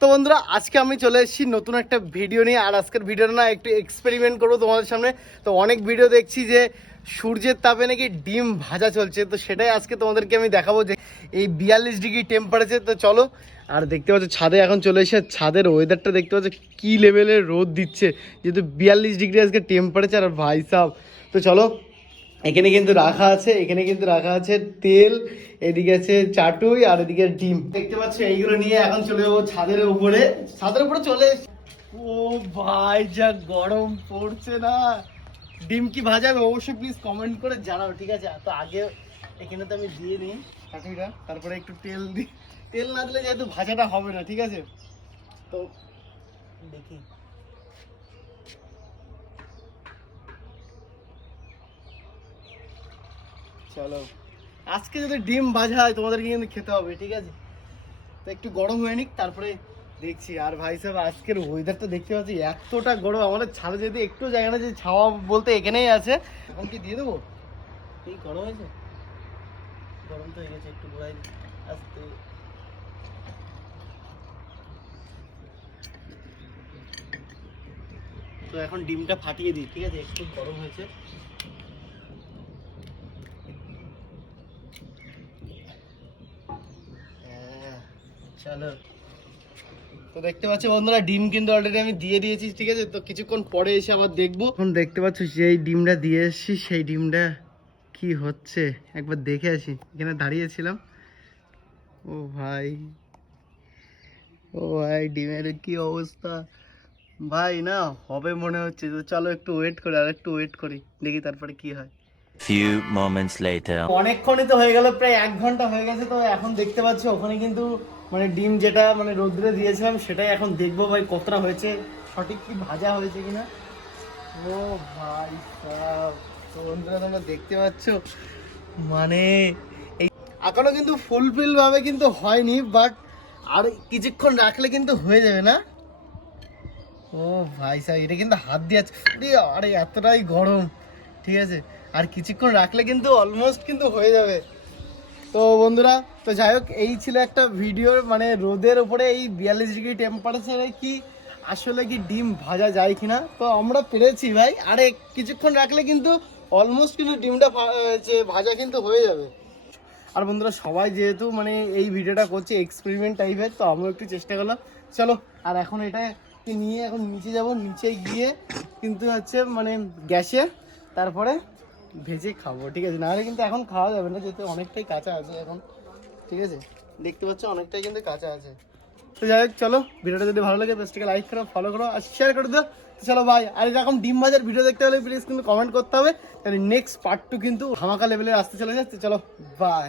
তো বন্ধুরা, আজকে আমি চলে এসেছি নতুন একটা ভিডিও নিয়ে। আর আজকের ভিডিওটা না একটু এক্সপেরিমেন্ট করব তোমাদের সামনে। তো অনেক ভিডিও দেখছি যে সূর্যের তাপে নাকি ডিম ভাজা চলছে। তো সেটাই আজকে তোমাদেরকে আমি দেখাবো যে এই বিয়াল্লিশ ডিগ্রি টেম্পারেচার তো চলো, আর দেখতে পাচ্ছ ছাদে এখন চলে এসে ছাদের ওয়েদারটা দেখতে পাচ্ছ কী লেভেলের রোদ দিচ্ছে। যেহেতু বিয়াল্লিশ ডিগ্রি আজকে টেম্পারেচার আর ভাই সাহ তো চলো এখানে কিন্তু রাখা আছে, এখানে কিন্তু রাখা আছে তেল, এদিকে আছে চাটুই আর এদিকে ডিম। দেখতে পাচ্ছ, এইগুলো নিয়ে এখন চলে যাব ছাদের উপরে। ছাদের উপরে চলে ও ভাই, যা গরম পড়ছে না। ডিম কি ভাজা ভাজাবে অবশ্যই প্লিজ কমেন্ট করে জানাও, ঠিক আছে? তো আগে এখানে তো আমি দিয়ে নিই চাটুইটা, তারপরে একটু তেল দিই। তেল না দিলে যেহেতু ভাজাটা হবে না, ঠিক আছে? তো দেখি। চলো। আজকে যদি ডিম ভাজা হয়, তোমাদেরকে কিন্তু খেতে হবে, ঠিক আছে? তো একটু গরম হয়ে নিক, তারপরে দেখছি। আর ভাই সাহেব, আজকের ওয়েদারটা দেখতে পাচ্ছি, এতটা গরম। আমাদের ছাদে যদি একটু জায়গা না যে ছাওয়া বলতে এখানেই আছে। এখন কি দিয়ে দেবো? এই গরম হয়েছে? গরম তো হয়ে গেছে, একটু ঘোরাই। আস্তে। তো এখন ডিমটা ফাটিয়ে দিই, ঠিক আছে? একটু গরম হয়েছে হ্যাঁ, চলো। তো দেখতে পাচ্ছ বন্ধুরা ডিম কিন্তু অলরেডি আমি দিয়ে দিয়েছি ঠিক আছে? তো কিছুক্ষণ পরে এসে আবার দেখব। এখন দেখতে পাচ্ছ যেই ডিমটা দিয়ে এসেছি সেই ডিমটা কি হচ্ছে? একবার দেখে আসি। এখানে দাঁড়িয়েছিলাম। ও ভাই। ও ভাই ডিমের কি অবস্থা? ভাই না হবে মনে হচ্ছে। তো চলো একটু ওয়েট করি আর একটু ওয়েট করি। দেখি তারপরে কি হয়। Few moments later. অনেকক্ষণই তো হয়ে গেল প্রায় এক ঘণ্টা হয়ে গেছে। তো এখন দেখতে পাচ্ছি ওখানে কিন্তু মানে ডিম যেটা মানে রোদ্রে দিয়েছিলাম, সেটাই এখন দেখব ভাই কতটা হয়েছে। সঠিক কি ভাজা হয়েছে কিনা? ও ভাই বন্ধুরা তোমরা দেখতে পাচ্ছ মানে এই এখনও কিন্তু ফুলফিল ভাবে কিন্তু হয়নি, বাট আর কিছুক্ষণ রাখলে কিন্তু হয়ে যাবে না। ও ভাই সাহেব এটা কিন্তু হাত দিয়ে আরে এতটাই গরম, ঠিক আছে? আর কিছুক্ষণ রাখলে কিন্তু অলমোস্ট কিন্তু হয়ে যাবে। তো বন্ধুরা, তো যাই হোক, এই ছিল একটা ভিডিও মানে রোদের উপরে এই বিয়াল্লিশ ডিগ্রি টেম্পারেচারে কি আসলে কি ডিম ভাজা যায় কিনা? তো আমরা পেরেছি ভাই। আরে, কিছুক্ষণ রাখলে কিন্তু অলমোস্ট কিন্তু ডিমটা যে ভাজা কিন্তু হয়ে যাবে। আর বন্ধুরা, সবাই যেহেতু মানে এই ভিডিওটা করছে এক্সপেরিমেন্ট টাইপের তো আমরা একটু চেষ্টা করলাম। চলো, আর এখন এটা নিয়ে এখন নিচে যাব। নিচে গিয়ে কিন্তু হচ্ছে মানে গ্যাসে, তারপরে ভেজে খাব, ঠিক আছে? নাহলে কিন্তু এখন খাওয়া যাবে না, যেহেতু অনেকটাই কাঁচা আছে এখন, ঠিক আছে? দেখতে পাচ্ছ অনেকটাই কিন্তু কাঁচা আছে। তো যাই হোক, চলো, ভিডিওটা যদি ভালো লাগে, পেজটাকে লাইক করো ফলো করো, আর শেয়ার করে দাও। চলো ভাই আর এরকম ডিম ভাজার ভিডিও দেখতে হলে প্লিজ কিন্তু কমেন্ট করতে হবে, তাহলে নেক্সট পার্ট টু কিন্তু ধামাকা লেভেলের আসতে চলে যাচ্ছে চলো বাই